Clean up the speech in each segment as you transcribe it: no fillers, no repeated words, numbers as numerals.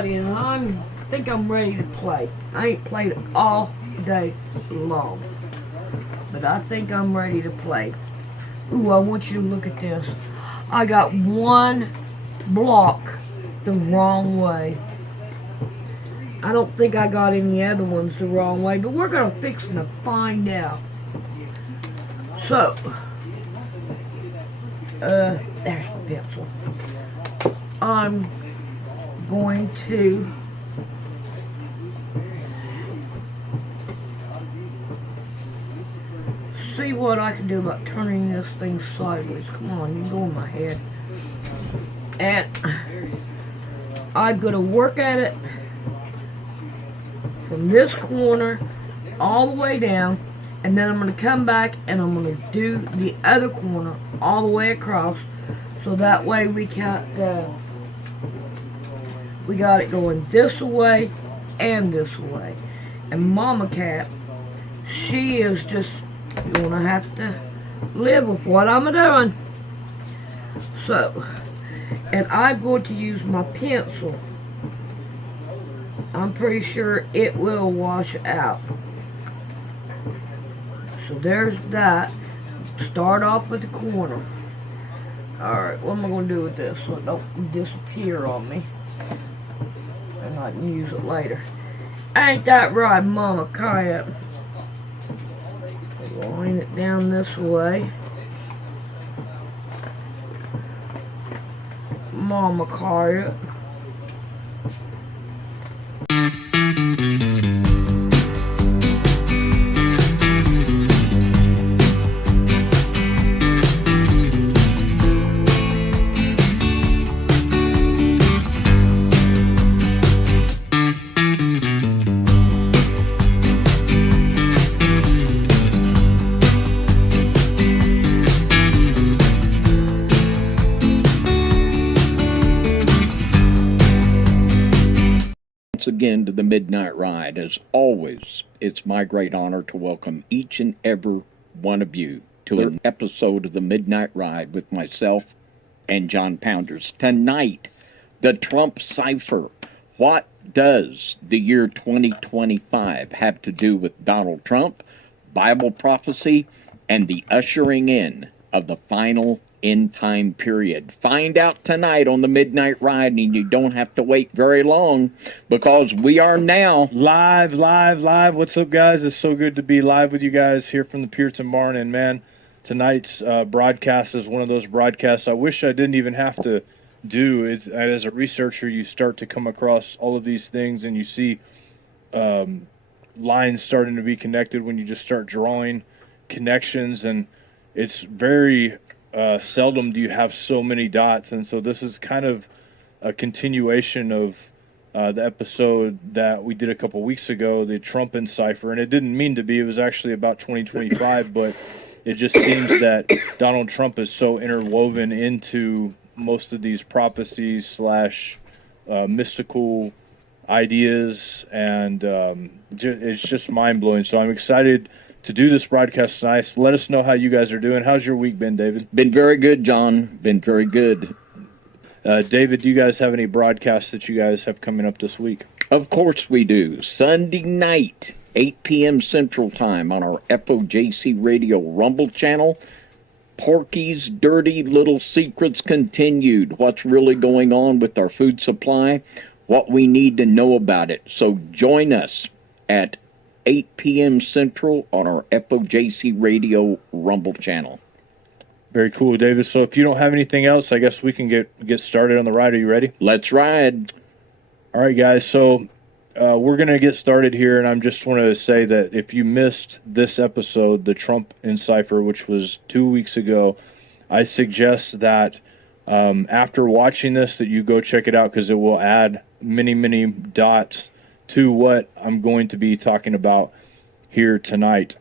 everybody, and I think I'm ready to play. I ain't played all day long, but I think I'm ready to play. Ooh, I want you to look at this. I got one block the wrong way. I don't think I got any other ones the wrong way, but we're gonna fix them to find out. So, there's my pencil. I'm going to see what I can do about turning this thing sideways. Come on, you go in my head. And I'm going to work at it from this corner all the way down, and then I'm going to come back and I'm going to do the other corner all the way across, so that way we can't we got it going this way and this way. And Mama Cat, she is just gonna have to live with what I'm doing. So, and I'm going to use my pencil. I'm pretty sure it will wash out. So there's that. Start off with the corner. Alright, what am I going to do with this so it don't disappear on me? And I can use it later. Ain't that right, Mama Cat? Line it down this way. Mama Cat. Again to the Midnight Ride. As always, it's my great honor to welcome each and every one of you to an episode of the Midnight Ride with myself and John Pounders. Tonight, the Trump Cipher. What does the year 2025 have to do with Donald Trump, Bible prophecy, and the ushering in of the final end time period? Find out tonight on the Midnight Ride, and you don't have to wait very long, because we are now live. What's up, guys? It's so good to be live with you guys here from the Puritan Barn. And man, tonight's broadcast is one of those broadcasts I wish I didn't even have to do. As a researcher, you start to come across all of these things, and you see lines starting to be connected when you just start drawing connections, and it's very seldom do you have so many dots. And so this is kind of a continuation of the episode that we did a couple weeks ago, the Trump Cipher. And it didn't mean to be. It was actually about 2025, but it just seems that Donald Trump is so interwoven into most of these prophecies slash mystical ideas, and it's just mind-blowing. So I'm excited to do this broadcast tonight. Let us know how you guys are doing. How's your week been, David? been very good, John. Been very good. David, do you guys have any broadcasts that you guys have coming up this week? Of course we do. Sunday night, 8 p.m. Central Time on our FOJC Radio Rumble channel. Porky's Dirty Little Secrets continued. What's really going on with our food supply, what we need to know about it. So join us at 8 p.m. Central on our FOJC Radio Rumble channel. Very cool, David. So if you don't have anything else, I guess we can get started on the ride. Are you ready? Let's ride. All right, guys. So we're going to get started here, and I just want to say that if you missed this episode, the Trump Cipher, which was 2 weeks ago, I suggest that after watching this that you go check it out, because it will add many dots to what I'm going to be talking about here tonight.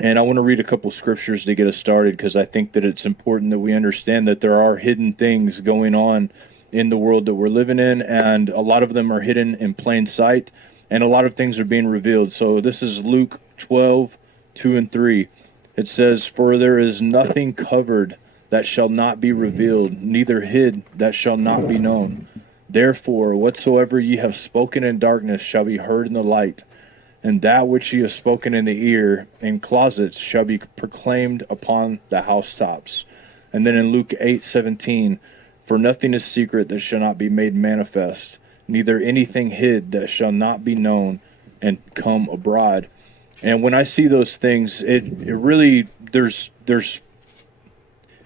And I want to read a couple scriptures to get us started, because I think that it's important that we understand that there are hidden things going on in the world that we're living in, and a lot of them are hidden in plain sight, and a lot of things are being revealed. So this is Luke 12:2-3. It says, "For there is nothing covered that shall not be revealed, neither hid that shall not be known. Therefore, whatsoever ye have spoken in darkness shall be heard in the light, and that which ye have spoken in the ear in closets shall be proclaimed upon the housetops. And then in Luke 8:17, for nothing is secret that shall not be made manifest, neither anything hid that shall not be known and come abroad. And when I see those things, it really, there's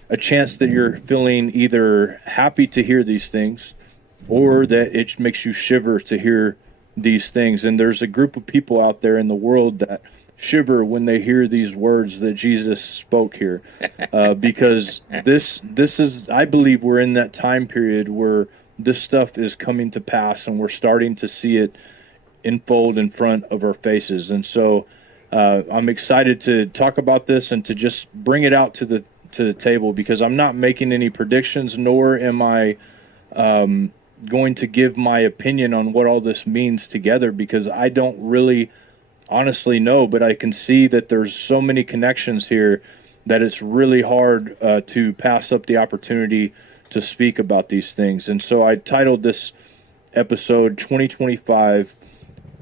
a chance that you're feeling either happy to hear these things, or that it makes you shiver to hear these things. And there's a group of people out there in the world that shiver when they hear these words that Jesus spoke here, because this is, I believe we're in that time period where this stuff is coming to pass, and we're starting to see it unfold in front of our faces. And so I'm excited to talk about this and to just bring it out to the table, because I'm not making any predictions, nor am I going to give my opinion on what all this means together, because I don't really honestly know, but I can see that there's so many connections here that it's really hard to pass up the opportunity to speak about these things. And so I titled this episode 2025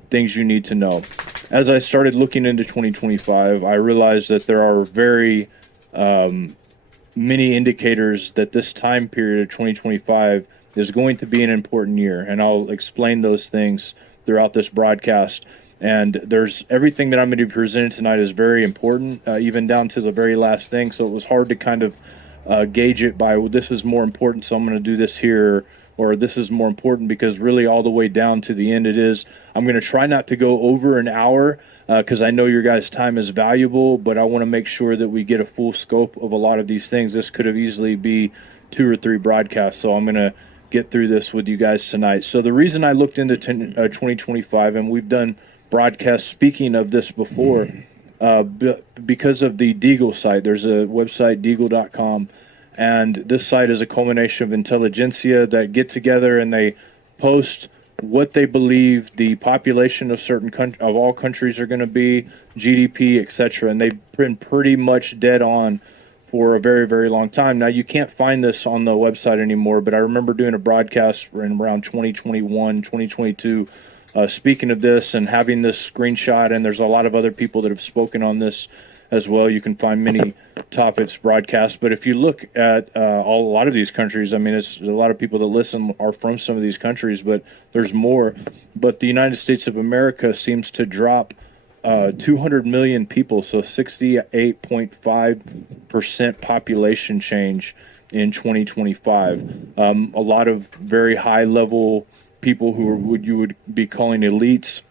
Things You Need to Know. As I started looking into 2025, I realized that there are very many indicators that this time period of 2025 is going to be an important year, and I'll explain those things throughout this broadcast. And there's everything that I'm going to be presenting tonight is very important, even down to the very last thing. So it was hard to kind of gauge it by, well, this is more important, so I'm going to do this here, or this is more important, because really all the way down to the end it is. I'm going to try not to go over an hour, because I know your guys' time is valuable, but I want to make sure that we get a full scope of a lot of these things. This could have easily be 2 or 3 broadcasts, so I'm going to get through this with you guys tonight. So the reason I looked into 2025, and we've done broadcasts speaking of this before, because of the Deagle site. There's a website, deagle.com, and this site is a culmination of intelligentsia that get together and they post what they believe the population of certain of all countries are going to be, GDP, etc. And they've been pretty much dead on for a very, very long time. Now, you can't find this on the website anymore, but I remember doing a broadcast in around 2021, 2022, speaking of this and having this screenshot, and there's a lot of other people that have spoken on this as well. You can find many topics broadcast, but if you look at a lot of these countries, I mean, it's a lot of people that listen are from some of these countries, but there's more. But the United States of America seems to drop 200 million people, so 68.5% population change in 2025. A lot of very high level people who are what you would be calling elites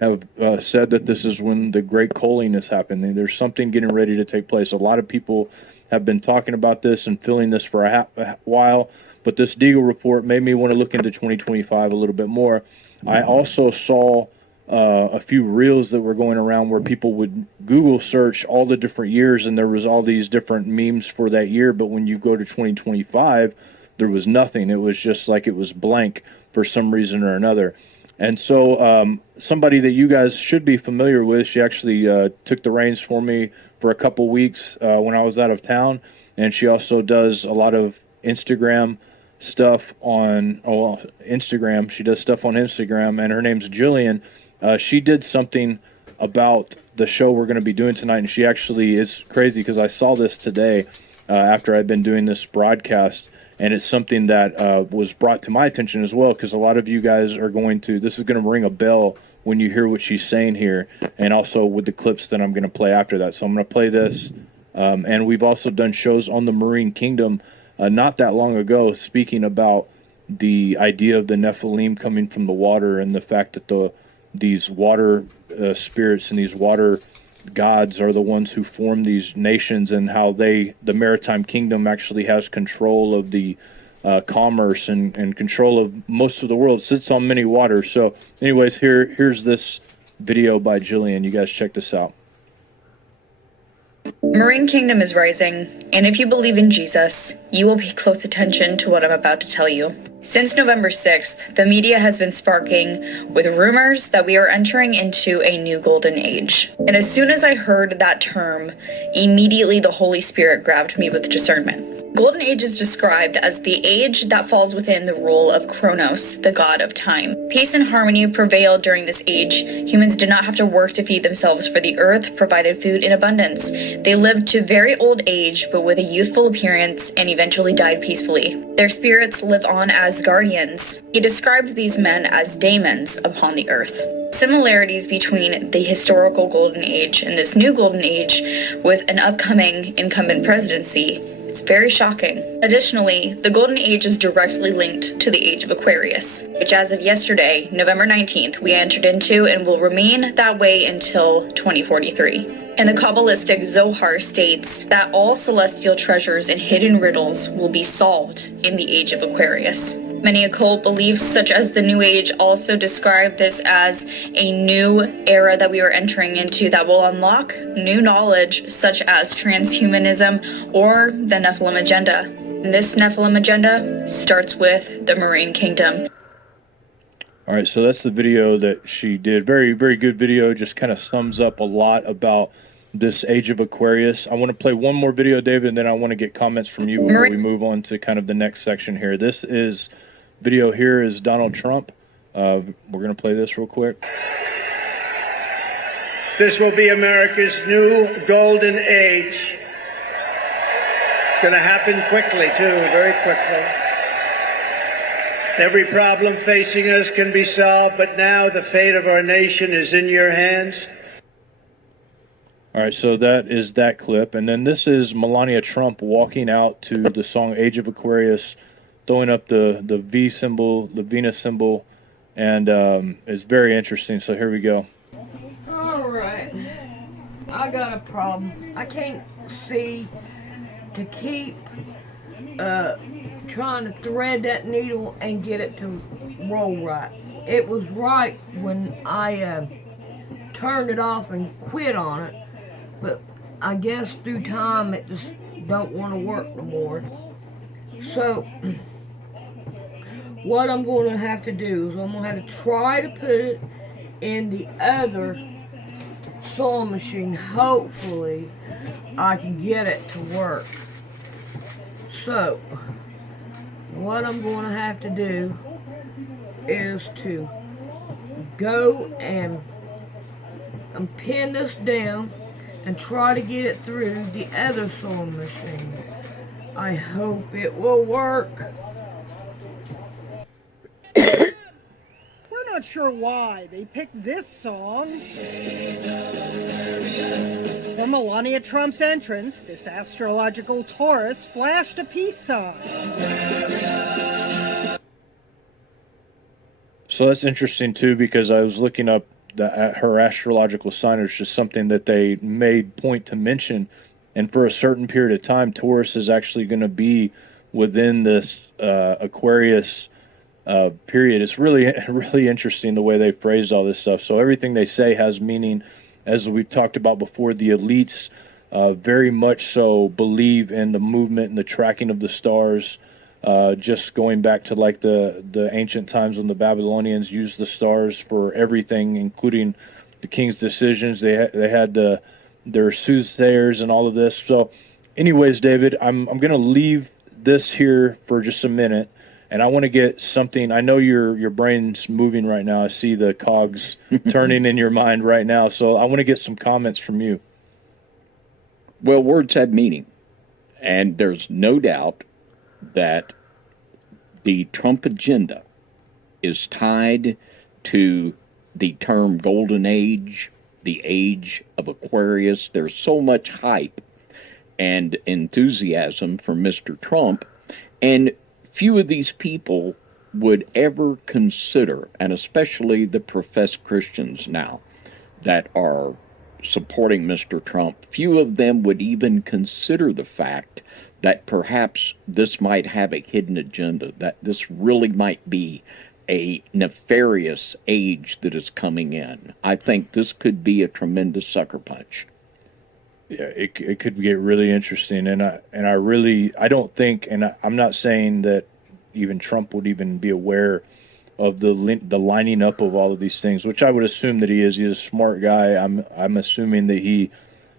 have said that this is when the great culling is happening. There's something getting ready to take place. A lot of people have been talking about this and feeling this for a while, but this Deagle report made me want to look into 2025 a little bit more. I also saw a few reels that were going around where people would Google search all the different years, and there was all these different memes for that year, but when you go to 2025, there was nothing. It was just like it was blank for some reason or another. And so somebody that you guys should be familiar with, she actually took the reins for me for a couple weeks when I was out of town, and she also does a lot of Instagram stuff on Instagram. She does stuff on Instagram, and her name's Jillian. She did something about the show we're going to be doing tonight, and she actually, it's crazy because I saw this today after I'd been doing this broadcast, and it's something that was brought to my attention as well, because a lot of you guys are this is going to ring a bell when you hear what she's saying here, and also with the clips that I'm going to play after that. So I'm going to play this, and we've also done shows on the Marine Kingdom not that long ago, speaking about the idea of the Nephilim coming from the water, and the fact that these water spirits and these water gods are the ones who form these nations, and how the Maritime Kingdom actually has control of the commerce and control of most of the world, sits on many waters. So anyways, here's this video by Jillian. You guys check this out. Marine Kingdom is rising, and if you believe in Jesus, you will pay close attention to what I'm about to tell you. Since November 6th, the media has been sparking with rumors that we are entering into a new golden age. And as soon as I heard that term, immediately the Holy Spirit grabbed me with discernment. Golden Age is described as the age that falls within the role of Kronos, the god of time. Peace and harmony prevailed during this age. Humans did not have to work to feed themselves, for the earth provided food in abundance. They lived to very old age, but with a youthful appearance, and eventually died peacefully. Their spirits live on as guardians. He describes these men as daemons upon the earth. Similarities between the historical Golden Age and this new Golden Age with an upcoming incumbent presidency, it's very shocking. Additionally, the Golden Age is directly linked to the Age of Aquarius, which as of yesterday, November 19th, we entered into and will remain that way until 2043. And the Kabbalistic Zohar states that all celestial treasures and hidden riddles will be solved in the Age of Aquarius. Many occult beliefs, such as the New Age, also describe this as a new era that we are entering into that will unlock new knowledge, such as transhumanism or the Nephilim agenda. And this Nephilim agenda starts with the Marine Kingdom. All right, so that's the video that she did. Very, very good video. Just kind of sums up a lot about this Age of Aquarius. I want to play one more video, David, and then I want to get comments from you before we move on to kind of the next section here. This video here is Donald Trump. We're going to play this real quick. This will be America's new golden age. It's going to happen quickly, too, very quickly. Every problem facing us can be solved, but now the fate of our nation is in your hands. All right, so that is that clip. And then this is Melania Trump walking out to the song Age of Aquarius, throwing up the V symbol, the Venus symbol, and it's very interesting. So here we go. All right. I got a problem. I can't see to keep trying to thread that needle and get it to roll right. It was right when I turned it off and quit on it, but I guess through time it just don't want to work no more. So what I'm going to have to do is I'm going to have to try to put it in the other sewing machine. Hopefully I can get it to work. So what I'm going to have to do is to go and pin this down and try to get it through the other sewing machine. I hope it will work. We're not sure why they picked this song. For Melania Trump's entrance, this astrological Taurus flashed a peace sign. So that's interesting too, because I was looking up her astrological sign. It's just something that they made point to mention, and for a certain period of time, Taurus is actually going to be within this Aquarius period. It's really, really interesting the way they phrased all this stuff. So everything they say has meaning. As we talked about before, the elites very much so believe in the movement and the tracking of the stars. Just going back to like the ancient times when the Babylonians used the stars for everything, including the king's decisions. They had their soothsayers and all of this. So anyways, David, I'm going to leave this here for just a minute, and I want to get something. I know your brain's moving right now. I see the cogs turning in your mind right now. So I want to get some comments from you. Well, words have meaning, and there's no doubt that the Trump agenda is tied to the term Golden Age, the Age of Aquarius. There's so much hype and enthusiasm for Mr. Trump, and few of these people would ever consider, and especially the professed Christians now that are supporting Mr. Trump, few of them would even consider the fact that perhaps this might have a hidden agenda, that this really might be a nefarious age that is coming in. I think this could be a tremendous sucker punch. Yeah, it could get really interesting, and I don't think, and I'm not saying that even Trump would even be aware of the lining up of all of these things, which I would assume that he is. He's a smart guy. I'm assuming that he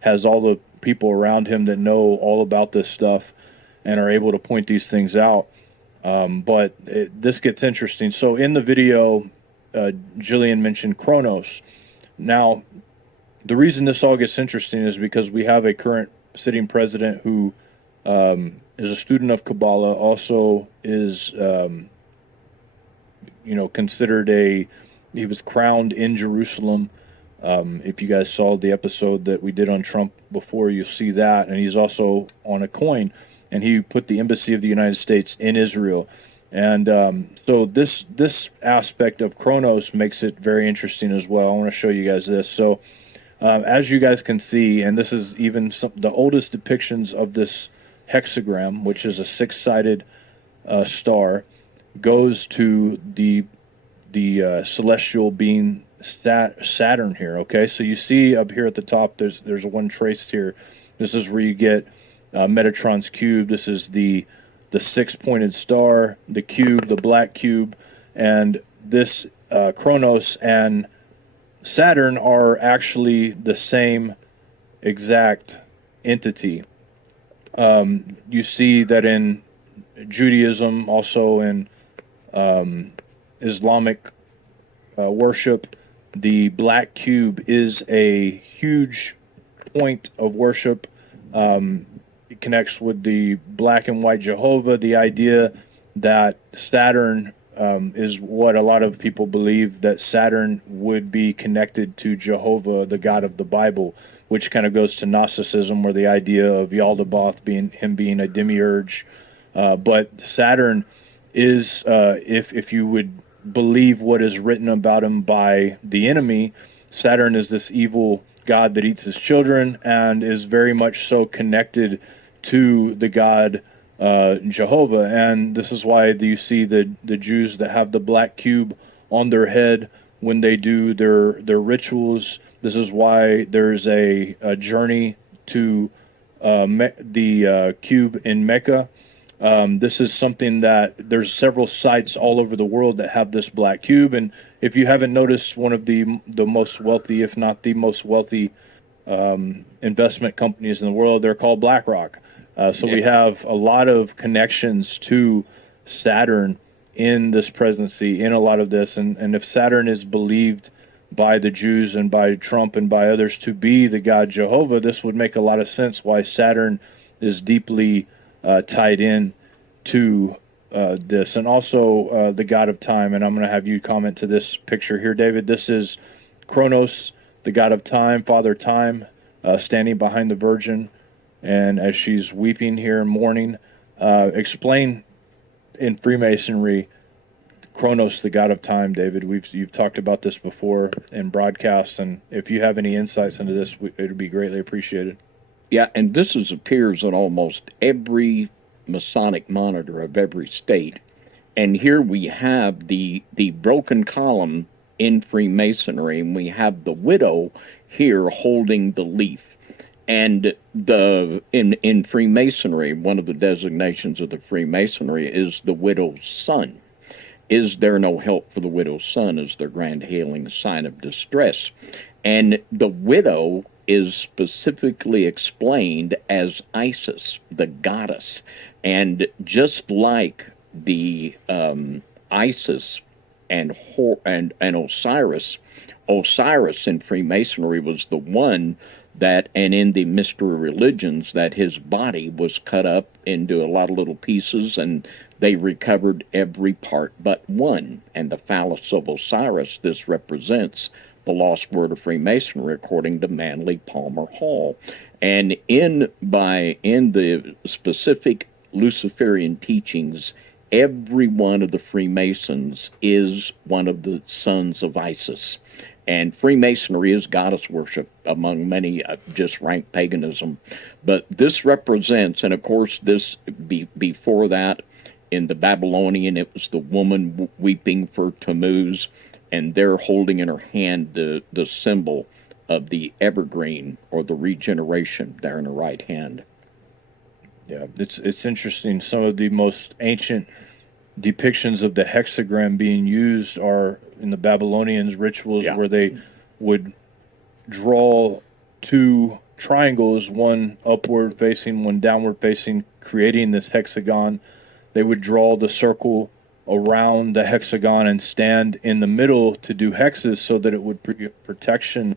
has all the people around him that know all about this stuff, and are able to point these things out. But this gets interesting. So in the video, Jillian mentioned Chronos. Now, the reason this all gets interesting is because we have a current sitting president who is a student of Kabbalah, also is, considered he was crowned in Jerusalem. If you guys saw the episode that we did on Trump before, you'll see that. And he's also on a coin, and he put the embassy of the United States in Israel. And so this aspect of Chronos makes it very interesting as well. I want to show you guys this. So as you guys can see, and this is even the oldest depictions of this hexagram, which is a six-sided star, goes to the celestial being Saturn here. Okay, so you see up here at the top, there's one traced here. This is where you get Metatron's cube. This is the six-pointed star, the cube, the black cube, and this Chronos and Saturn are actually the same exact entity. You see that in Judaism, also in Islamic worship, the black cube is a huge point of worship. It connects with the black and white Jehovah, the idea that Saturn is what a lot of people believe, that Saturn would be connected to Jehovah, the God of the Bible, which kind of goes to Gnosticism, where the idea of Yaldabaoth being a demiurge. But Saturn is, if you would believe what is written about him by the enemy, Saturn is this evil god that eats his children and is very much so connected to the God Jehovah. And this is why you see the Jews that have the black cube on their head when they do their rituals. This is why there's a journey to the cube in Mecca. This is something that there's several sites all over the world that have this black cube. And if you haven't noticed, one of the most wealthy, if not the most wealthy investment companies in the world, they're called BlackRock. We have a lot of connections to Saturn in this presidency, in a lot of this. And if Saturn is believed by the Jews and by Trump and by others to be the God Jehovah, this would make a lot of sense why Saturn is deeply tied in to this. And also the God of time. And I'm going to have you comment to this picture here, David. This is Chronos, the God of time, Father Time, standing behind the Virgin. And as she's weeping here, mourning, explain in Freemasonry Chronos, the God of time, David. You've talked about this before in broadcasts, and if you have any insights into this, it would be greatly appreciated. Yeah, and this appears on almost every Masonic monitor of every state. And here we have the broken column in Freemasonry, and we have the widow here holding the leaf. And in Freemasonry, one of the designations of the Freemasonry is the widow's son. Is there no help for the widow's son is their grand hailing sign of distress. And the widow is specifically explained as Isis, the goddess. And just like the Isis and Osiris in Freemasonry was the one that, and in the mystery religions, that his body was cut up into a lot of little pieces, and they recovered every part but one. And the phallus of Osiris, this represents the lost word of Freemasonry, according to Manly Palmer Hall. And in the specific Luciferian teachings, every one of the Freemasons is one of the sons of Isis. And Freemasonry is goddess worship, among many just rank paganism. But this represents, and of course this before that, in the Babylonian, it was the woman weeping for Tammuz, and they're holding in her hand the symbol of the evergreen, or the regeneration, there in her right hand. Yeah, it's interesting. Some of the most ancient depictions of the hexagram being used are in the Babylonians' rituals, where they would draw two triangles, one upward facing, one downward facing, creating this hexagon. They would draw the circle around the hexagon and stand in the middle to do hexes so that it would be a protection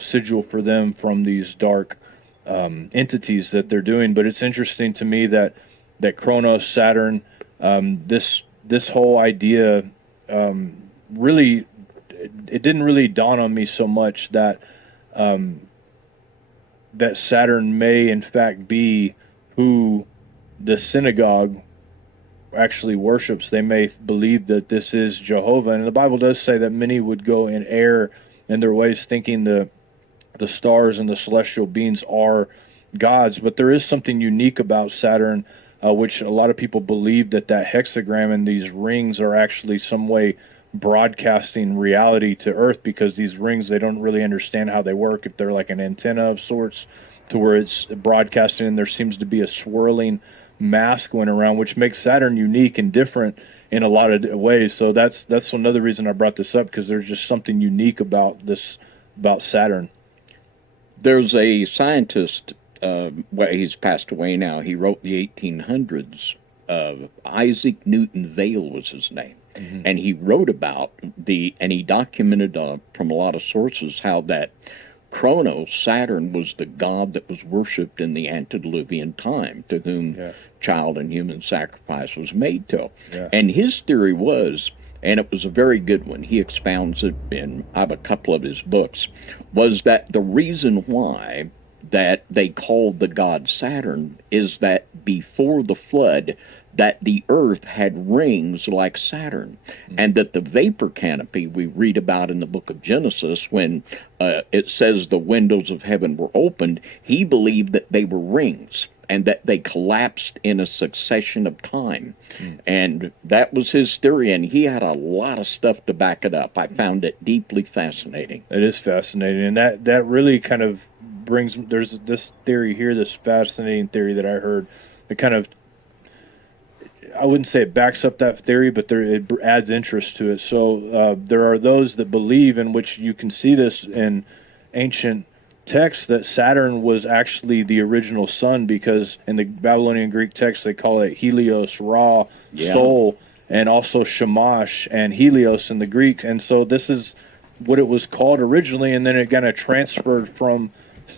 sigil for them from these dark entities that they're doing. But it's interesting to me that Kronos, Saturn, this whole idea really, it didn't really dawn on me so much that that Saturn may in fact be who the synagogue actually worships. They may believe that this is Jehovah, and the Bible does say that many would go in error in their ways, thinking the stars and the celestial beings are gods. But there is something unique about Saturn, which a lot of people believe that hexagram and these rings are actually some way broadcasting reality to Earth, because these rings, they don't really understand how they work, if they're like an antenna of sorts, to where it's broadcasting, and there seems to be a swirling mass going around, which makes Saturn unique and different in a lot of ways. So that's another reason I brought this up, because there's just something unique about Saturn. There's a scientist, he's passed away now, he wrote in the 1800s, Isaac Newton Vail was his name. Mm-hmm. And he wrote about and he documented from a lot of sources how that Kronos, Saturn, was the god that was worshipped in the antediluvian time, to whom child and human sacrifice was made to. Yeah. And his theory was, and it was a very good one, he expounds it I have a couple of his books, was that the reason why that they called the god Saturn is that before the flood, that the earth had rings like Saturn, and that the vapor canopy we read about in the book of Genesis, when it says the windows of heaven were opened, he believed that they were rings and that they collapsed in a succession of time. And that was his theory, and he had a lot of stuff to back it up. I found it deeply fascinating. It is fascinating, and that really kind of brings, there's this theory here, this fascinating theory that I heard, that kind of, I wouldn't say it backs up that theory, but it adds interest to it. So there are those that believe, in which you can see this in ancient texts, that Saturn was actually the original sun, because in the Babylonian Greek text they call it Helios, Ra, Sol, and also Shamash and Helios in the Greek. And so this is what it was called originally, and then it kind of transferred from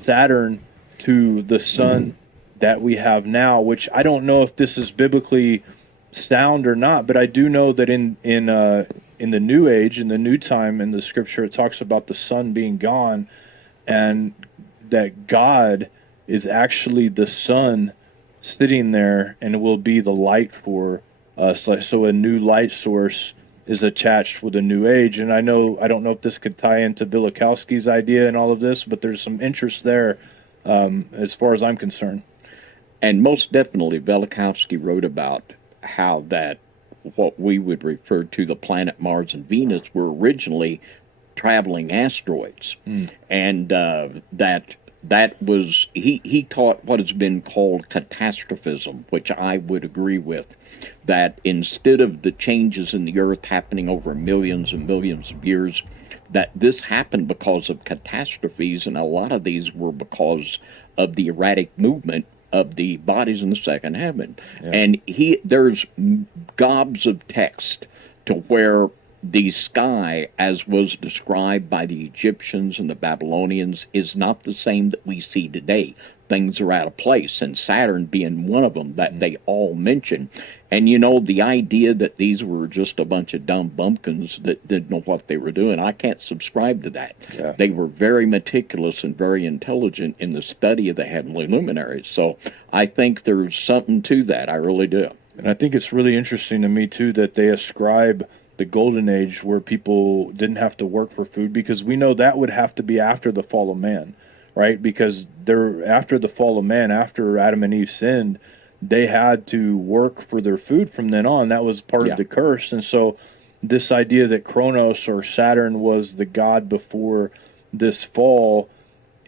Saturn to the sun that we have now, which I don't know if this is biblically sound or not, but I do know that in the New Age, in the New Time, in the Scripture, it talks about the sun being gone, and that God is actually the sun sitting there, and it will be the light for us. So a new light source is attached with a new age. And I don't know if this could tie into Velikovsky's idea and all of this, but there's some interest there as far as I'm concerned. And most definitely, Velikovsky wrote about how that what we would refer to the planet Mars and Venus were originally traveling asteroids, and that was he taught what has been called catastrophism, which I would agree with. That instead of the changes in the Earth happening over millions and millions of years, that this happened because of catastrophes, and a lot of these were because of the erratic movement of the bodies in the second heaven. Yeah. And there's gobs of text to where the sky, as was described by the Egyptians and the Babylonians, is not the same that we see today. Things are out of place, and Saturn being one of them that they all mention. And the idea that these were just a bunch of dumb bumpkins that didn't know what they were doing, I can't subscribe to that. Yeah. They were very meticulous and very intelligent in the study of the heavenly luminaries. So I think there's something to that. I really do. And I think it's really interesting to me, too, that they ascribe the golden age where people didn't have to work for food, because we know that would have to be after the fall of man, right? Because after the fall of man, after Adam and Eve sinned, they had to work for their food from then on. That was part of the curse. And so this idea that Kronos or Saturn was the god before this fall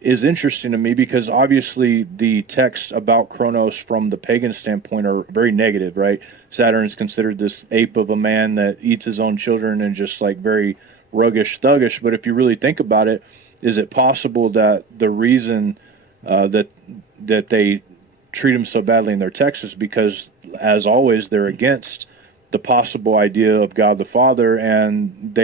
is interesting to me, because obviously the texts about Kronos from the pagan standpoint are very negative, right? Saturn is considered this ape of a man that eats his own children and just like very ruggish, thuggish. But if you really think about it, is it possible that the reason that they treat him so badly in their texts is because, as always, they're against the possible idea of God the Father, and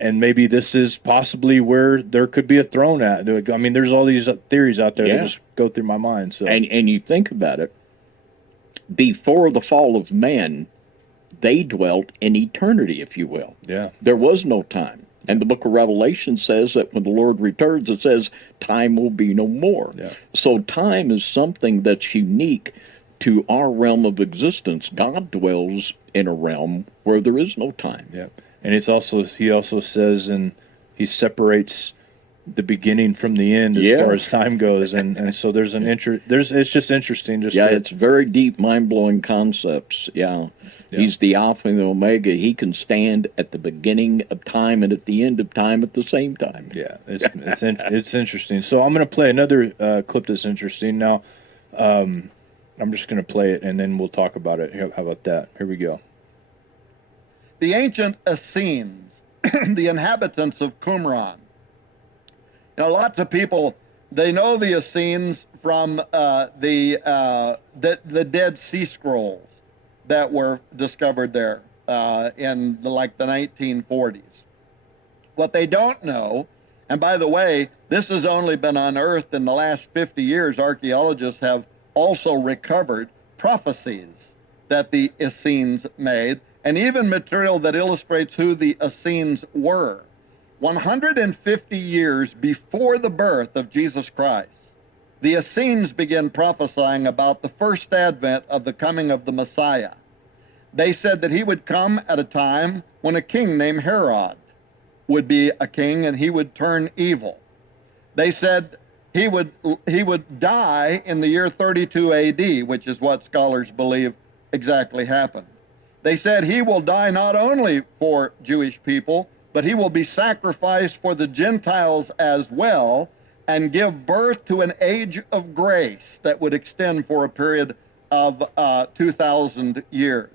maybe this is possibly where there could be a throne at. I mean, there's all these theories out there that just go through my mind. So, and you think about it, before the fall of man, they dwelt in eternity, if you will. Yeah. There was no time. And the book of Revelation says that when the Lord returns, it says time will be no more. Yeah. So time is something that's unique to our realm of existence. God dwells in a realm where there is no time. Yeah. And he also says, and he separates the beginning from the end as far as time goes, and so there's it's just interesting. It's very deep, mind-blowing concepts. He's the Alpha and the Omega. He can stand at the beginning of time and at the end of time at the same time. Yeah, it's interesting. So I'm going to play another clip that's interesting. Now, I'm just going to play it, and then we'll talk about it. How about that? Here we go. The ancient Essenes, the inhabitants of Qumran. Now, lots of people, they know the Essenes from the Dead Sea Scrolls that were discovered there in the 1940s. What they don't know, and by the way, this has only been unearthed in the last 50 years, archaeologists have also recovered prophecies that the Essenes made, and even material that illustrates who the Essenes were. 150 years before the birth of Jesus Christ, the Essenes began prophesying about the first advent of the coming of the Messiah. They said that he would come at a time when a king named Herod would be a king and he would turn evil. They said he would die in the year 32 AD, which is what scholars believe exactly happened. They said he will die not only for Jewish people, but he will be sacrificed for the Gentiles as well, and give birth to an age of grace that would extend for a period of 2,000 years.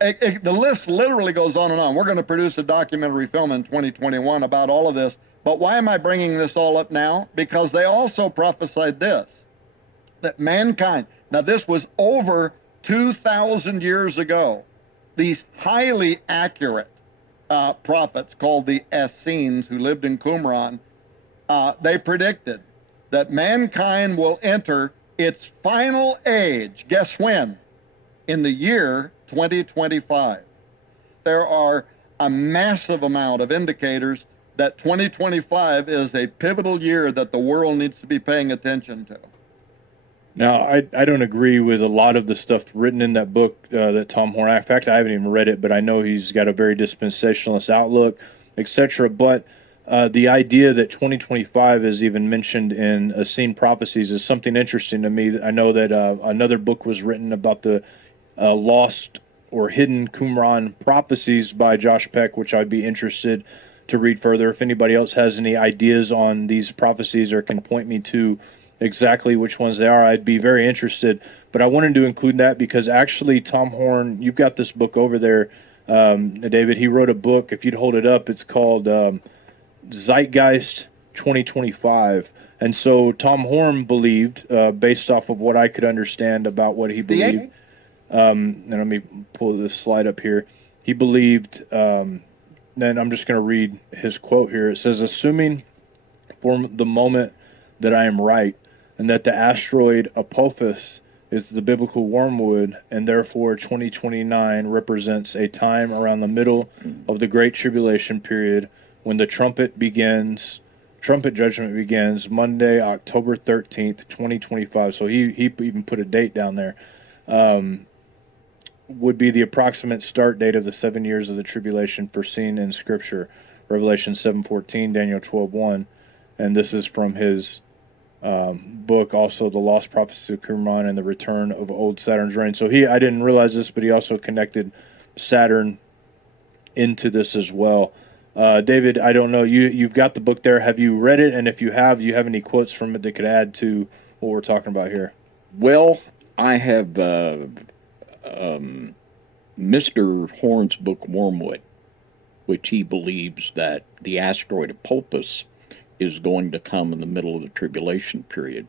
The list literally goes on and on. We're going to produce a documentary film in 2021 about all of this. But why am I bringing this all up now? Because they also prophesied this, that mankind, now this was over 2,000 years ago, these highly accurate prophets called the Essenes who lived in Qumran, they predicted that mankind will enter its final age. Guess when? In the year 2025. There are a massive amount of indicators that 2025 is a pivotal year that the world needs to be paying attention to. Now, I don't agree with a lot of the stuff written in that book that Tom Horn. In fact, I haven't even read it, but I know he's got a very dispensationalist outlook, etc. But the idea that 2025 is even mentioned in Essene prophecies is something interesting to me. I know that another book was written about the lost or hidden Qumran prophecies by Josh Peck, which I'd be interested to read further. If anybody else has any ideas on these prophecies or can point me to exactly which ones they are, I'd be very interested. But I wanted to include that because actually Tom Horn, you've got this book over there, David. He wrote a book, if you'd hold it up, it's called Zeitgeist 2025. And so Tom Horn believed, based off of what I could understand about what he believed, and let me pull this slide up here. He believed, then I'm just going to read his quote here. It says, assuming for the moment that I am right, and that the asteroid Apophis is the biblical wormwood, and therefore 2029 represents a time around the middle of the Great Tribulation period when the trumpet judgment begins, Monday, October 13th, 2025. So he even put a date down there. Would be the approximate start date of the 7 years of the tribulation foreseen in Scripture, Revelation 7:14, Daniel 12:1, and this is from his book, also The Lost Prophecy of Qumran and the Return of Old Saturn's Reign. So I didn't realize this, but he also connected Saturn into this as well. David, I don't know, you've got the book there. Have you read it? And if you have, do you have any quotes from it that could add to what we're talking about here? Well, I have Mr. Horn's book, Wormwood, which he believes that the asteroid Apophis is going to come in the middle of the tribulation period.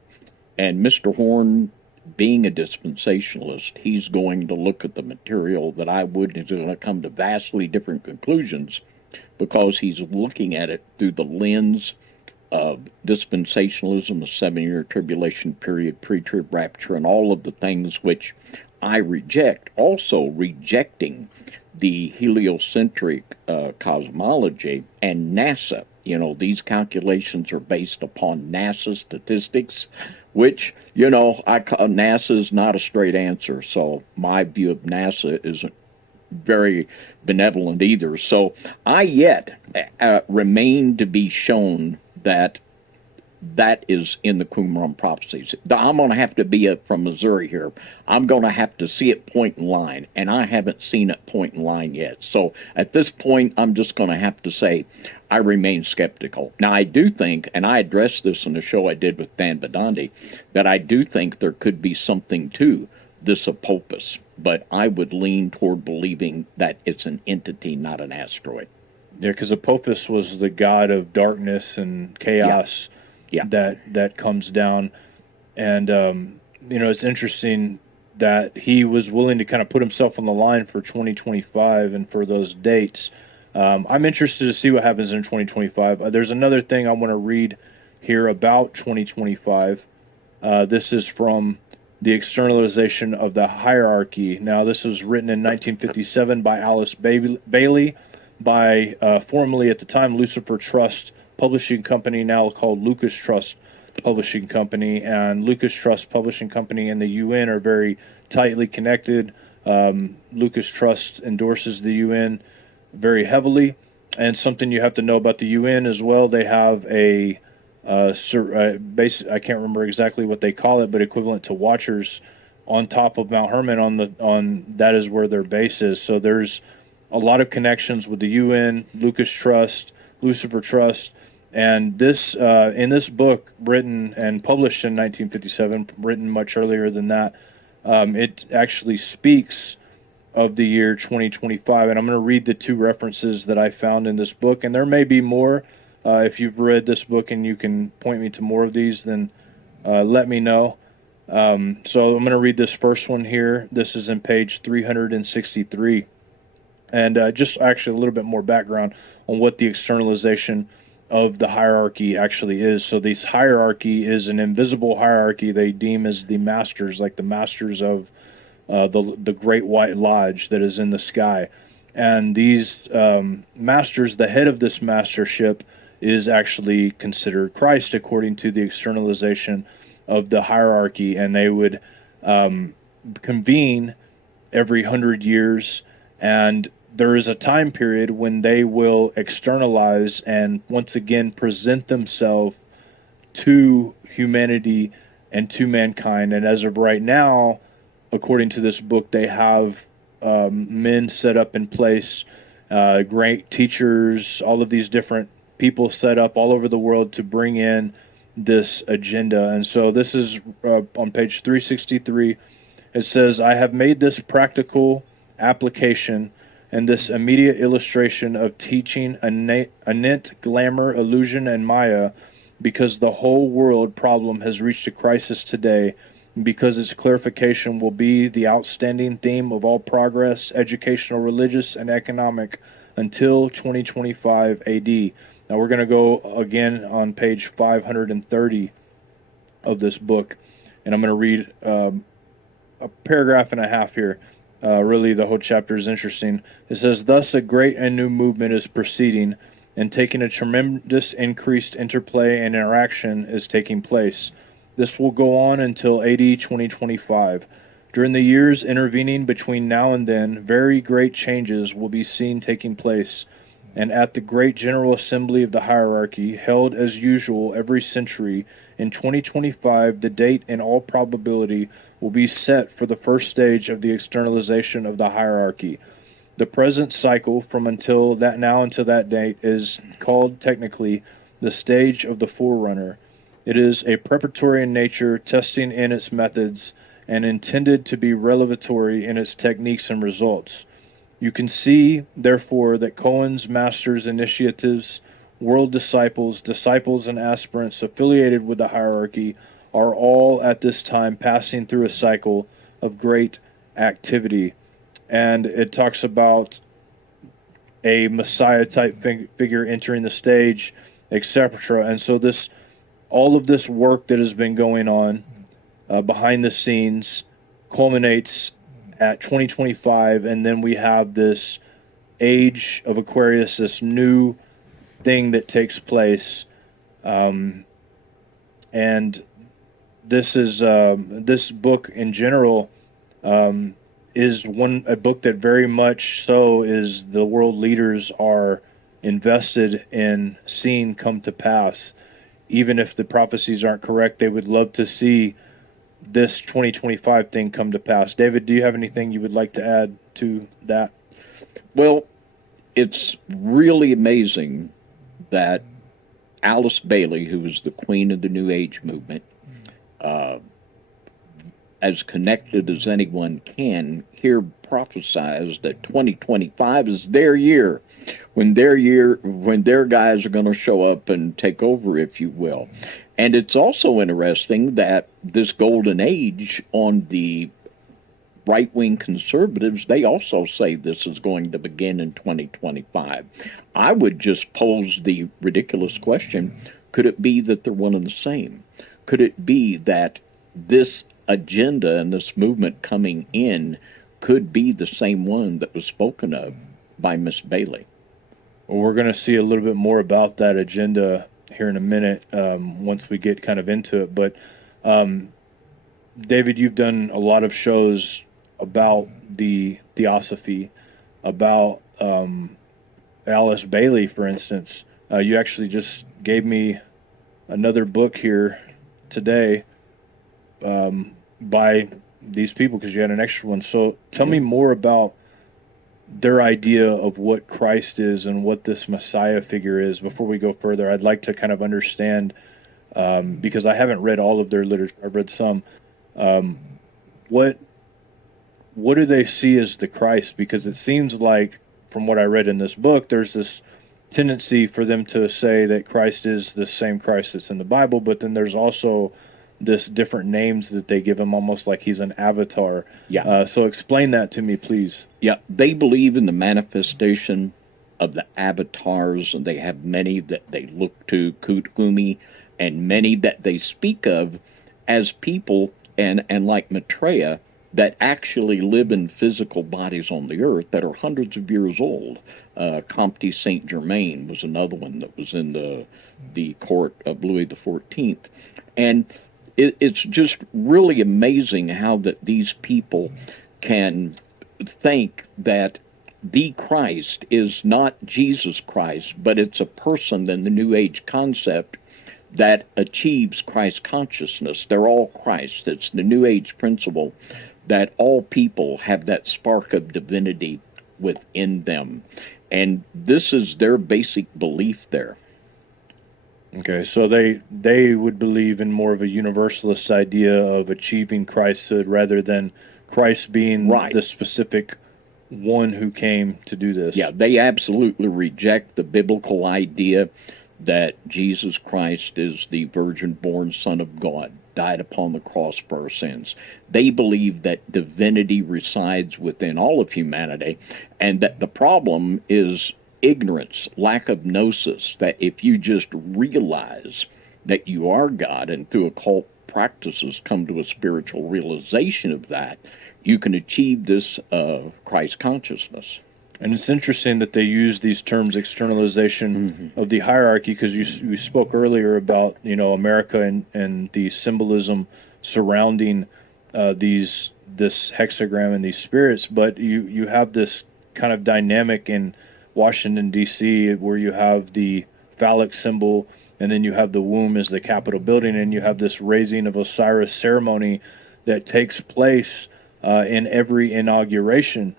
And Mr. Horn, being a dispensationalist, he's going to look at the material that I would, and is going to come to vastly different conclusions because he's looking at it through the lens of dispensationalism, the 7-year tribulation period, pre-trib rapture, and all of the things which I reject. Also rejecting the heliocentric cosmology and NASA. You know, these calculations are based upon NASA statistics, which, you know, NASA is not a straight answer. So my view of NASA isn't very benevolent either. So I yet remain to be shown that that is in the Qumran prophecies. I'm going to have to be from Missouri here. I'm going to have to see it point in line, and I haven't seen it point in line yet. So at this point, I'm just going to have to say I remain skeptical. Now, I do think, and I addressed this in the show I did with Dan Badandi, that I do think there could be something to this Apophis, but I would lean toward believing that it's an entity, not an asteroid. Yeah, because Apophis was the god of darkness and chaos. Yeah. That comes down, and you know, it's interesting that he was willing to kind of put himself on the line for 2025 and for those dates. I'm interested to see what happens in 2025. There's another thing I want to read here about 2025. This is from The Externalization of the Hierarchy. Now, this was written in 1957 by Alice Bailey, by formerly at the time Lucifer Trust Publishing Company, now called Lucas Trust Publishing Company. And Lucas Trust Publishing Company and the UN are very tightly connected. Lucas Trust endorses the UN very heavily. And something you have to know about the UN as well, they have a I can't remember exactly what they call it, but equivalent to watchers on top of Mount Hermon. On that is where their base is. So there's a lot of connections with the UN, Lucas Trust, Lucifer Trust. And this, in this book, written and published in 1957, written much earlier than that, it actually speaks of the year 2025. And I'm going to read the two references that I found in this book. And there may be more. If you've read this book and you can point me to more of these, then let me know. So I'm going to read this first one here. This is in page 363. And just actually a little bit more background on what the externalization of the hierarchy actually is. So this hierarchy is an invisible hierarchy they deem as the masters, like the masters of the Great White Lodge that is in the sky. And these masters, the head of this mastership is actually considered Christ according to the externalization of the hierarchy. And they would convene every 100 years, and there is a time period when they will externalize and once again present themselves to humanity and to mankind. And as of right now, according to this book, they have men set up in place, great teachers, all of these different people set up all over the world to bring in this agenda. And so this is on page 363. It says, "I have made this practical application and this immediate illustration of teaching anent, glamour, illusion, and Maya because the whole world problem has reached a crisis today, and because its clarification will be the outstanding theme of all progress, educational, religious, and economic, until 2025 AD. Now we're going to go again on page 530 of this book, and I'm going to read a paragraph and a half here. Really, the whole chapter is interesting. It says, "Thus a great and new movement is proceeding, and taking a tremendous increased interplay and interaction is taking place. This will go on until AD 2025. During the years intervening between now and then, very great changes will be seen taking place, and at the great General Assembly of the Hierarchy, held as usual every century, in 2025, the date in all probability will be set for the first stage of the externalization of the hierarchy. The present cycle from until that date is called technically the stage of the forerunner. It is a preparatory in nature, testing in its methods, and intended to be revelatory in its techniques and results. You can see, therefore, that Cohen's master's initiatives world disciples, disciples and aspirants affiliated with the hierarchy are all at this time passing through a cycle of great activity. And it talks about a Messiah type figure entering the stage, etc. And so all of this work that has been going on behind the scenes culminates at 2025, and then we have this age of Aquarius, this new thing that takes place, and this book in general is a book that very much so is the world leaders are invested in seeing come to pass. Even if the prophecies aren't correct, they would love to see this 2025 thing come to pass. David, do you have anything you would like to add to that? Well, it's really amazing that Alice Bailey, who is the queen of the New Age movement, as connected as anyone can, here prophesies that 2025 is their year, when their guys are going to show up and take over, if you will. And it's also interesting that this golden age on the right-wing conservatives, they also say this is going to begin in 2025. I would just pose the ridiculous question, could it be that they're one and the same? Could it be that this agenda and this movement coming in could be the same one that was spoken of by Miss Bailey? Well, we're going to see a little bit more about that agenda here in a minute once we get kind of into it. But David, you've done a lot of shows about the Theosophy, about Alice Bailey, for instance. You actually just gave me another book here today by these people because you had an extra one. So tell me more about their idea of what Christ is and what this Messiah figure is. Before we go further, I'd like to kind of understand, because I haven't read all of their literature, I've read some, what do they see as the Christ? Because it seems like, from what I read in this book, there's this tendency for them to say that Christ is the same Christ that's in the Bible, but then there's also this different names that they give him, almost like he's an avatar. Yeah. So explain that to me, please. Yeah, they believe in the manifestation of the avatars, and they have many that they look to, Kuthumi, and many that they speak of as people, and like Maitreya, that actually live in physical bodies on the earth that are hundreds of years old. Comte Saint Germain was another one that was in the court of Louis XIV. And it's just really amazing how that these people can think that the Christ is not Jesus Christ, but it's a person in the New Age concept that achieves Christ consciousness. They're all Christ. It's the New Age principle that all people have that spark of divinity within them. And this is their basic belief there. Okay, so they would believe in more of a universalist idea of achieving Christhood rather than Christ being the specific one who came to do this. Yeah, they absolutely reject the biblical idea that Jesus Christ is the virgin-born Son of God, died upon the cross for our sins. They believe that divinity resides within all of humanity, and that the problem is ignorance, lack of gnosis, that if you just realize that you are God and through occult practices come to a spiritual realization of that, you can achieve this Christ consciousness. And it's interesting that they use these terms, externalization of the hierarchy, because you spoke earlier about, America and the symbolism surrounding this hexagram and these spirits, but you have this kind of dynamic in Washington, D.C., where you have the phallic symbol, and then you have the womb as the Capitol building, and you have this raising of Osiris ceremony that takes place in every inauguration.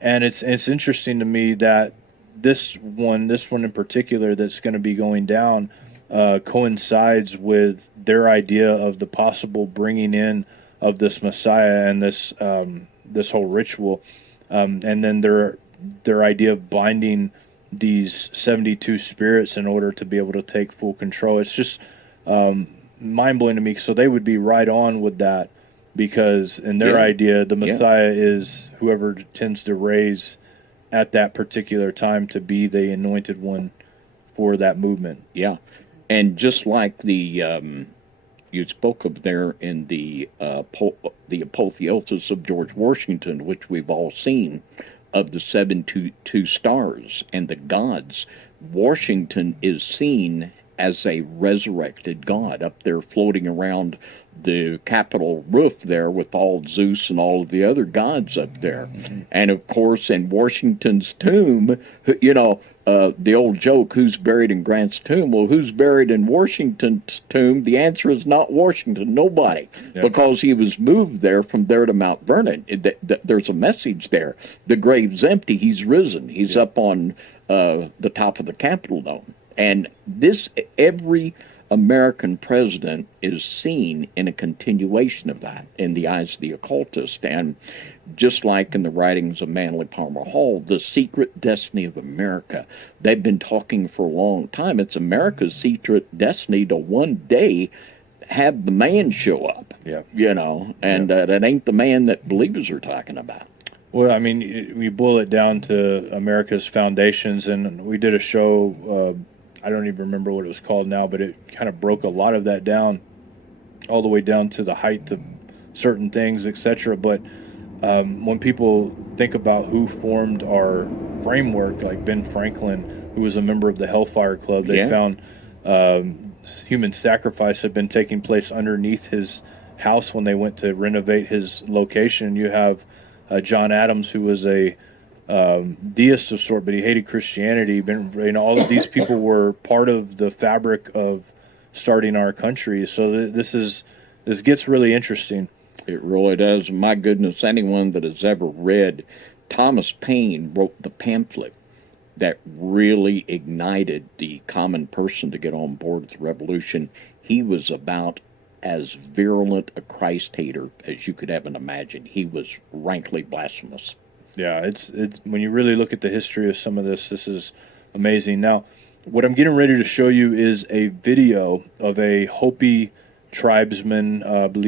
And it's interesting to me that this one in particular that's going to be going down coincides with their idea of the possible bringing in of this Messiah and this whole ritual, and then their idea of binding these 72 spirits in order to be able to take full control. It's just mind-blowing to me. So they would be right on with that, because in their idea, the Messiah is whoever tends to raise at that particular time to be the anointed one for that movement. Yeah. And just like the you spoke of there in the apotheosis of George Washington, which we've all seen, of the 72 stars and the gods, Washington is seen as a resurrected god up there floating around the Capitol roof there with all Zeus and all of the other gods up there. Mm-hmm. And of course, in Washington's tomb, you know, the old joke, who's buried in Grant's tomb? Well, who's buried in Washington's tomb? The answer is not Washington, nobody, because he was moved there from there to Mount Vernon. There's a message there. The grave's empty, he's risen. He's up on the top of the Capitol dome. And this, every American president is seen in a continuation of that in the eyes of the occultist. And just like in the writings of Manly Palmer Hall, the secret destiny of America, they've been talking for a long time. It's America's secret destiny to one day have the man show up, you know, and that ain't the man that believers are talking about. Well, I mean, we boil it down to America's foundations, and we did a show, I don't even remember what it was called now, but it kind of broke a lot of that down, all the way down to the height of certain things, etc. But when people think about who formed our framework, like Ben Franklin, who was a member of the Hellfire Club, they found human sacrifice had been taking place underneath his house when they went to renovate his location. You have John Adams, who was a deist of sort, but he hated Christianity. You know, all of these people were part of the fabric of starting our country. So this gets really interesting. It really does. My goodness, anyone that has ever read, Thomas Paine wrote the pamphlet that really ignited the common person to get on board with the revolution. He was about as virulent a Christ hater as you could ever imagine. He was rankly blasphemous. Yeah, it's when you really look at the history of some of this is amazing. Now, what I'm getting ready to show you is a video of a Hopi tribesman, I believe